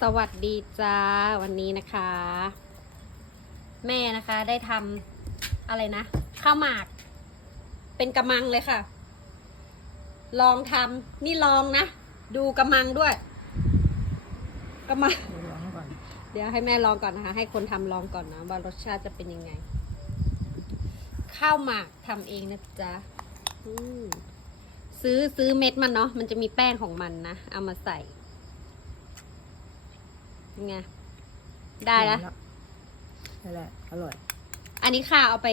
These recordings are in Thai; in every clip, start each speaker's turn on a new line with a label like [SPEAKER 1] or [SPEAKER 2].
[SPEAKER 1] สวัสดีจ้าวันนี้นะคะ แม่นะคะได้ทำอะไรนะ ข้าวหมาก เป็นกระมังเลยค่ะ ลองทำนี่ลองนะ ดูกระมังด้วยกระมัง
[SPEAKER 2] เดี๋ยว
[SPEAKER 1] ให้แม่ลองก่อนนะคะ ให้คนทำลองก่อนนะว่ารสชาติจะเป็นยังไง ข้าวหมากทำเองนะจ๊ะซื้อซื้อเม็ดมันเนาะมันจะมีแป้งของมันนะ เอามาใส่ ยังไง ได้แล้ว
[SPEAKER 2] ได้แล้วอร่อย
[SPEAKER 1] อันนี้ข้าวเอาไป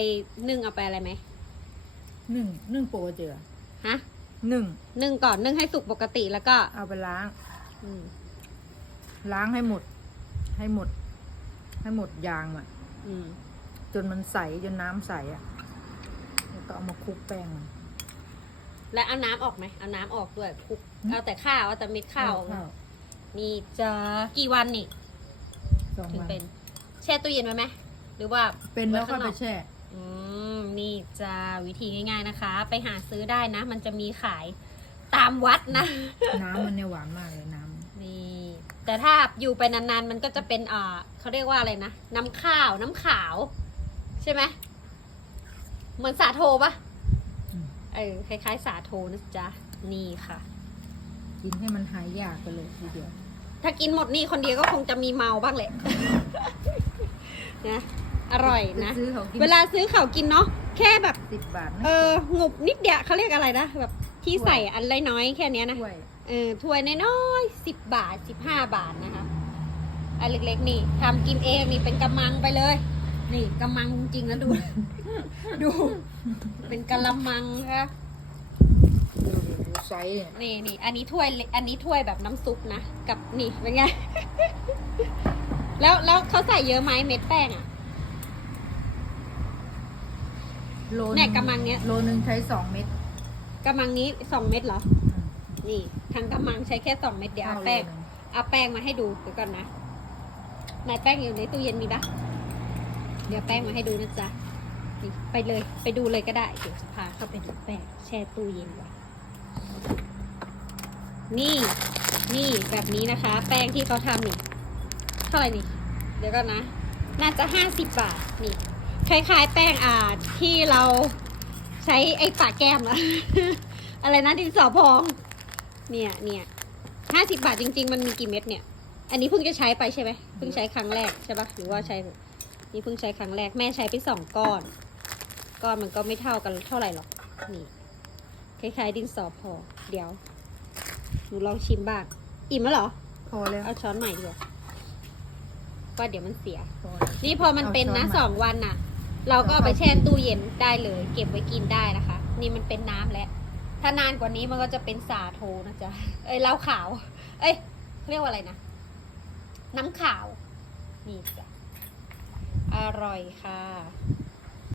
[SPEAKER 1] นึ่งเอาไปอะไรไหม
[SPEAKER 2] นึ่งนึ่งโปรเจือ
[SPEAKER 1] ฮะ
[SPEAKER 2] นึ่ง
[SPEAKER 1] นึ่งก่อนนึ่งให้สุกปกติแล้วก็
[SPEAKER 2] เอาไปล้าง
[SPEAKER 1] อืม
[SPEAKER 2] ล้างให้หมด ให้หมด ให้หมดยางอะ
[SPEAKER 1] อืม
[SPEAKER 2] จนมันใสจนน้ำใสอะ แล้วก็เอามาคลุกแป้งมัน
[SPEAKER 1] แล้วเอาน้ำออกไหมเอาน้ำออกด้วยคลุก
[SPEAKER 2] อืม
[SPEAKER 1] เอาแต่ข้าวเอาแต่เม็ดข้าวออกมา
[SPEAKER 2] ข้าว
[SPEAKER 1] นี่จะกี่วันนี่
[SPEAKER 2] สอง
[SPEAKER 1] ถึง
[SPEAKER 2] วัน
[SPEAKER 1] เป็น แช่ตู้เย็นไว้ไหมหรือว่า
[SPEAKER 2] เป็นแล้ว
[SPEAKER 1] ไข้
[SPEAKER 2] ก็
[SPEAKER 1] ง
[SPEAKER 2] ไป
[SPEAKER 1] นอก
[SPEAKER 2] แช่
[SPEAKER 1] อืมนี่จะวิธีง่าย ๆนะคะ ไปหาซื้อได้นะ มันจะมีขายตามวัดนะ
[SPEAKER 2] น้ำมันเนี่ยหวานมากเลยน้ำ
[SPEAKER 1] นี่แต่ถ้าอยู่ไปนานๆ มันก็จะเป็นอ่าเขาเรียกว่าอะไรนะ น้ำข้าว น้ำขาว ใช่ไหมเหมือนสาโทปะ
[SPEAKER 2] อืม
[SPEAKER 1] เออคล้ายๆ สาโทนะจ๊ะ นี่ค่ะ
[SPEAKER 2] กินให้มันหายยากไปเลยทีเดียว
[SPEAKER 1] ถ้ากินหมดนี่คนเดียวก็คงจะมีเมาบ้างแหละ นะอร่อยนะ
[SPEAKER 2] ไปซื้อเขากิน
[SPEAKER 1] เวลาซื้อเขากินเนาะแค่แบบ
[SPEAKER 2] สิบบาทนะ
[SPEAKER 1] เอองบนิดเดียวเขาเรียกอะไรนะแบบที่ใส่อันน้อยๆแค่เนี้ยนะ
[SPEAKER 2] ถ้วย
[SPEAKER 1] เออถ้วยน้อยๆสิบบาทสิบห้าบาทนะคะอันเล็กๆนี่ทำกินเองนี่เป็นกำมังไปเลย นี่กำมังจริงๆนะดู ดู เป็นกะละมังค่ะ
[SPEAKER 2] ดูดิดูไซส์เนี่ย
[SPEAKER 1] นี่นี่อันนี้ถ้วยเล็กอันนี้ถ้วยแบบน้ำซุปนะ กับนี่เป็นไง แล้วแล้วเขาใส่เยอะไหมเม็ดแป้งอะ
[SPEAKER 2] โล
[SPEAKER 1] เนี่ย
[SPEAKER 2] ง
[SPEAKER 1] กำมังเนี้ย
[SPEAKER 2] โลนึงใช้สองเม็ด
[SPEAKER 1] กำมังนี้สองเม็ดเหรอ
[SPEAKER 2] อืม
[SPEAKER 1] นี่ทางกำมังใช้แค่สองเม็ดเดียวเอา
[SPEAKER 2] ข้าวโล
[SPEAKER 1] แป้ง
[SPEAKER 2] นึง
[SPEAKER 1] เอาแป้งมาให้ดูเดี๋ยวก่อนนะไหนแป้งอยู่ในตู้เย็นมีปะเดี๋ยวแป้งมาให้ดูนะจ๊ะนี่ไปเลย ไปดูเลยก็ได้ เดี๋ยวจะพาเข้าไปดูแป้งแช่ตู้เย็นไว้ นี่นี่แบบนี้นะคะ แป้งที่เขาทำนี่เท่าไหร่นี่ เดี๋ยวก่อนนะ น่าจะห้าสิบบาทนี่คล้ายๆ แป้งอ่าที่เราใช้ไอ้ปากแก้มอะอะไรนะดินสอพอง เนี่ยเนี่ยห้าสิบาทจริง ๆ มันมีกี่เม็ดเนี่ย อันนี้เพิ่งจะใช้ไปใช่ไหมเพิ่งใช้ครั้งแรกใช่ปะหรือว่าใช้นี่เพิ่งใช้ครั้งแรกแม่ใช้ไปสองก้อน ก้อนมันก็ไม่เท่ากันเท่าไหร่หรอกนี่คล้ายๆดินสอพองเดี๋ยว หนูลองชิมบ้าง อิ่มแล้วเหรอ
[SPEAKER 2] พอแล้ว
[SPEAKER 1] เอาช้อนใหม่ดีกว่าก็เดี๋ยวมันเสีย
[SPEAKER 2] พอแล้ว
[SPEAKER 1] นี่พอมันเป็นนะ
[SPEAKER 2] เอาช้อนมา
[SPEAKER 1] สองวันน่ะ เราก็เอาไปแช่ตู้เย็นได้เลย เก็บไว้กินได้นะคะ นี่มันเป็นน้ำแล้ว ถ้านานกว่านี้มันก็จะเป็นสาโทนะจ๊ะ เอ้ยเหล้าขาว เอ้ยเขาเรียกว่าอะไรนะ น้ำขาว นี่จ้ะ อร่อยค่ะ